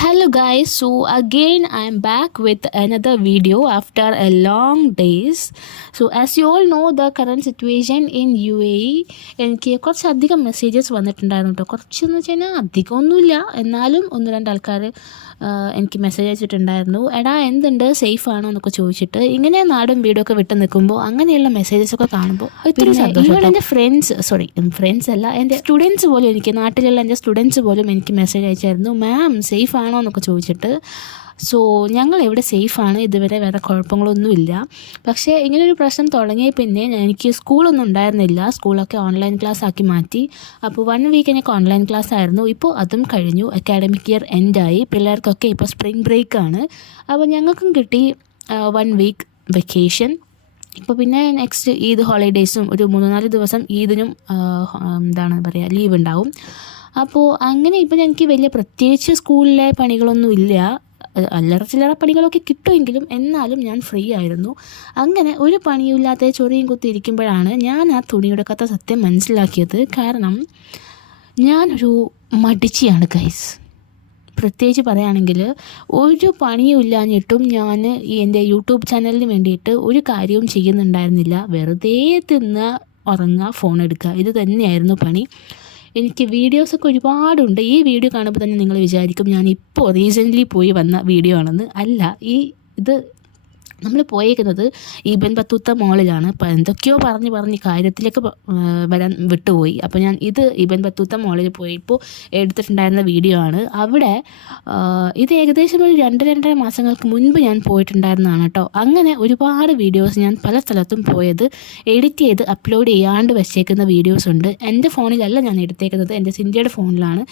Hello guys, so again I'm back with another video after a long days. So as you all know the current situation in UAE, എനിക്ക് കുറച്ചധികം messages വന്നിട്ടുണ്ടായിരുന്നു കേട്ടോ. കുറച്ചെന്ന് വെച്ച് കഴിഞ്ഞാൽ അധികമൊന്നുമില്ല, എന്നാലും ഒന്ന് രണ്ട് ആൾക്കാർ എനിക്ക് മെസ്സേജ് അയച്ചിട്ടുണ്ടായിരുന്നു. എടാ എന്തുണ്ട്, സേഫ് ആണോ എന്നൊക്കെ ചോദിച്ചിട്ട്. ഇങ്ങനെ നാടും വീടൊക്കെ ഒക്കെ വിട്ട് നിൽക്കുമ്പോൾ അങ്ങനെയുള്ള മെസ്സേജസ് ഒക്കെ കാണുമ്പോൾ ഒത്തിരി സന്തോഷം. എൻ്റെ ഫ്രണ്ട്സ് അല്ല, എൻ്റെ സ്റ്റുഡൻസ് പോലും, എനിക്ക് നാട്ടിലുള്ള എൻ്റെ സ്റ്റുഡൻസ് പോലും എനിക്ക് മെസ്സേജ് അയച്ചായിരുന്നു, മാം സേഫ് ആണോ എന്നൊക്കെ ചോദിച്ചിട്ട്. സോ ഞങ്ങൾ ഇവിടെ സേഫാണ്, ഇതുവരെ വേറെ കുഴപ്പങ്ങളൊന്നുമില്ല. പക്ഷേ ഇങ്ങനൊരു പ്രശ്നം തുടങ്ങിയ പിന്നെ എനിക്ക് സ്കൂളൊന്നും ഉണ്ടായിരുന്നില്ല, സ്കൂളൊക്കെ ഓൺലൈൻ ക്ലാസ് ആക്കി മാറ്റി. അപ്പോൾ 1 വീക്ക് എനിക്ക് ഓൺലൈൻ ക്ലാസ് ആയിരുന്നു. ഇപ്പോൾ അതും കഴിഞ്ഞു, അക്കാഡമിക് ഇയർ എൻഡായി, പിള്ളേർക്കൊക്കെ ഇപ്പോൾ സ്പ്രിംഗ് ബ്രേക്കാണ്. അപ്പോൾ ഞങ്ങൾക്കും കിട്ടി 1 വീക്ക് വെക്കേഷൻ. ഇപ്പോൾ പിന്നെ നെക്സ്റ്റ് ഈദ് ഹോളിഡേയ്സും ഒരു 3-4 ദിവസം ഈദിനും എന്താണ് പറയുക, ലീവ് ഉണ്ടാവും. അപ്പോൾ അങ്ങനെ ഇപ്പോൾ ഞങ്ങൾക്ക് വലിയ പ്രത്യേകിച്ച് സ്കൂളിലെ പണികളൊന്നും ഇല്ല, അല്ലറ ചില്ലറ പണികളൊക്കെ കിട്ടുമെങ്കിലും എന്നാലും ഞാൻ ഫ്രീ ആയിരുന്നു. അങ്ങനെ ഒരു പണിയില്ലാത്ത ചൊറിയും കുത്തി ഇരിക്കുമ്പോഴാണ് ഞാൻ ആ തുണിയുടെ കഥ സത്യം മനസ്സിലാക്കിയത്. കാരണം ഞാനൊരു മടിച്ചിയാണ് ഗൈസ്. പ്രത്യേകിച്ച് പറയുകയാണെങ്കിൽ ഒരു പണിയും ഇല്ലാഞ്ഞിട്ടും ഞാൻ എൻ്റെ യൂട്യൂബ് ചാനലിന് വേണ്ടിയിട്ട് ഒരു കാര്യവും ചെയ്യുന്നുണ്ടായിരുന്നില്ല. വെറുതെ തിന്നുക, ഉറങ്ങുക, ഫോൺ എടുക്കുക, ഇത് തന്നെയായിരുന്നു പണി. എനിക്ക് വീഡിയോസൊക്കെ ഒരുപാടുണ്ട്. ഈ വീഡിയോ കാണുമ്പോൾ തന്നെ നിങ്ങൾ വിചാരിക്കും ഞാൻ ഇപ്പോൾ റീസെൻ്റ്ലി പോയി വന്ന വീഡിയോ ആണെന്ന്. അല്ല, ഇത് നമ്മൾ പോയേക്കുന്നത് ഇബൻ ബത്തൂത്ത മോളിലാണ്. അപ്പോൾ എന്തൊക്കെയോ പറഞ്ഞ് കാര്യത്തിലേക്ക് വരാൻ വിട്ടുപോയി. അപ്പോൾ ഞാൻ ഇത് ഇബൻ ബത്തൂത്ത മോളിൽ പോയപ്പോൾ എടുത്തിട്ടുണ്ടായിരുന്ന വീഡിയോ ആണ്. അവിടെ ഇത് ഏകദേശം ഒരു 2-2.5 മാസങ്ങൾക്ക് മുൻപ് ഞാൻ പോയിട്ടുണ്ടായിരുന്നതാണ് കേട്ടോ. അങ്ങനെ ഒരുപാട് വീഡിയോസ് ഞാൻ പല സ്ഥലത്തും പോയത് എഡിറ്റ് ചെയ്ത് അപ്ലോഡ് ചെയ്യാണ്ട് വെച്ചേക്കുന്ന വീഡിയോസ് ഉണ്ട്. എൻ്റെ ഫോണിലല്ല ഞാൻ എടുത്തേക്കുന്നത്, എൻ്റെ സിൻഡിയുടെ ഫോണിലാണ്.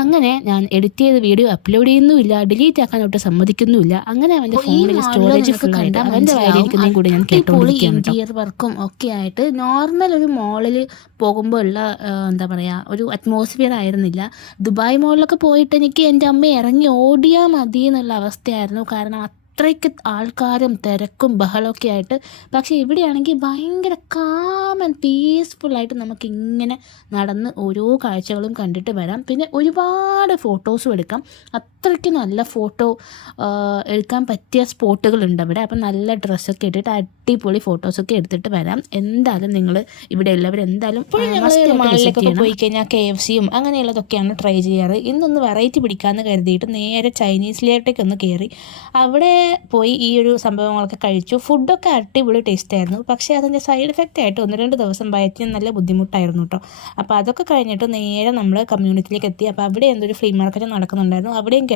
അങ്ങനെ ഞാൻ എഡിറ്റ് ചെയ്ത വീഡിയോ അപ്ലോഡ് ചെയ്യുന്നുമില്ല, ഡിലീറ്റ് ആക്കാനോട്ട് സമ്മതിക്കുന്നുമില്ല. അങ്ങനെ അവൻ്റെ ഫോണിൽ സ്റ്റോറേജ് ഫുൾ ആയിട്ട് അവൻ്റെ വായിലിരിക്കുന്നതും കൂടി ഞാൻ കേട്ടോണ്ടിരിക്കുകയാണ്. ഇന്റീരിയർ വർക്കും ഒക്കെ ആയിട്ട് നോർമൽ ഒരു മോളിൽ പോകുമ്പോൾ ഉള്ള എന്താ പറയുക, ഒരു അറ്റ്മോസ്ഫിയർ ആയിരുന്നില്ല. ദുബായ് മോളിലൊക്കെ പോയിട്ട് എനിക്ക് എൻ്റെ അമ്മ ഇറങ്ങി ഓടിയാൽ മതി എന്നുള്ള അവസ്ഥയായിരുന്നു. കാരണം അത്രയ്ക്ക് ആൾക്കാരും തിരക്കും ബഹളമൊക്കെ ആയിട്ട്. പക്ഷേ ഇവിടെയാണെങ്കിൽ ഭയങ്കര കാം ആൻഡ് പീസ്ഫുള്ളായിട്ട് നമുക്കിങ്ങനെ നടന്ന് ഓരോ കാഴ്ചകളും കണ്ടിട്ട് വരാം. പിന്നെ ഒരുപാട് ഫോട്ടോസും എടുക്കാം. അത്രയ്ക്ക് നല്ല ഫോട്ടോ എടുക്കാൻ പറ്റിയ സ്പോട്ടുകളുണ്ട് അവിടെ. അപ്പം നല്ല ഡ്രസ്സൊക്കെ ഇട്ടിട്ട് അടിപൊളി ഫോട്ടോസൊക്കെ എടുത്തിട്ട് വരാം. എന്തായാലും നിങ്ങൾ ഇവിടെ ഉള്ളവർ എന്തായാലും മാളിലേക്കൊക്കെ പോയി കഴിഞ്ഞാൽ KFCയും അങ്ങനെയുള്ളതൊക്കെയാണ് ട്രൈ ചെയ്യാറ്. ഇന്നൊന്ന് വെറൈറ്റി പിടിക്കാമെന്ന് കരുതിയിട്ട് നേരെ ചൈനീസിലേട്ടേക്ക് ഒന്ന് കയറി അവിടെ പോയി ഈ ഒരു സംഭവങ്ങളൊക്കെ കഴിച്ചു. ഫുഡൊക്കെ അടിപൊളി ടേസ്റ്റ് ആയിരുന്നു. പക്ഷേ അതിൻ്റെ സൈഡ് എഫക്റ്റ് ആയിട്ട് 1-2 ദിവസം വയറ്റിന് നല്ല ബുദ്ധിമുട്ടായിരുന്നു കേട്ടോ. അപ്പോൾ അതൊക്കെ കഴിഞ്ഞിട്ട് നേരെ നമ്മൾ കമ്മ്യൂണിറ്റിയിലേക്ക് എത്തി. അപ്പോൾ അവിടെ എന്തൊരു ഫ്ലീ മാർക്കറ്റ് നടക്കുന്നുണ്ടായിരുന്നു, അവിടെയും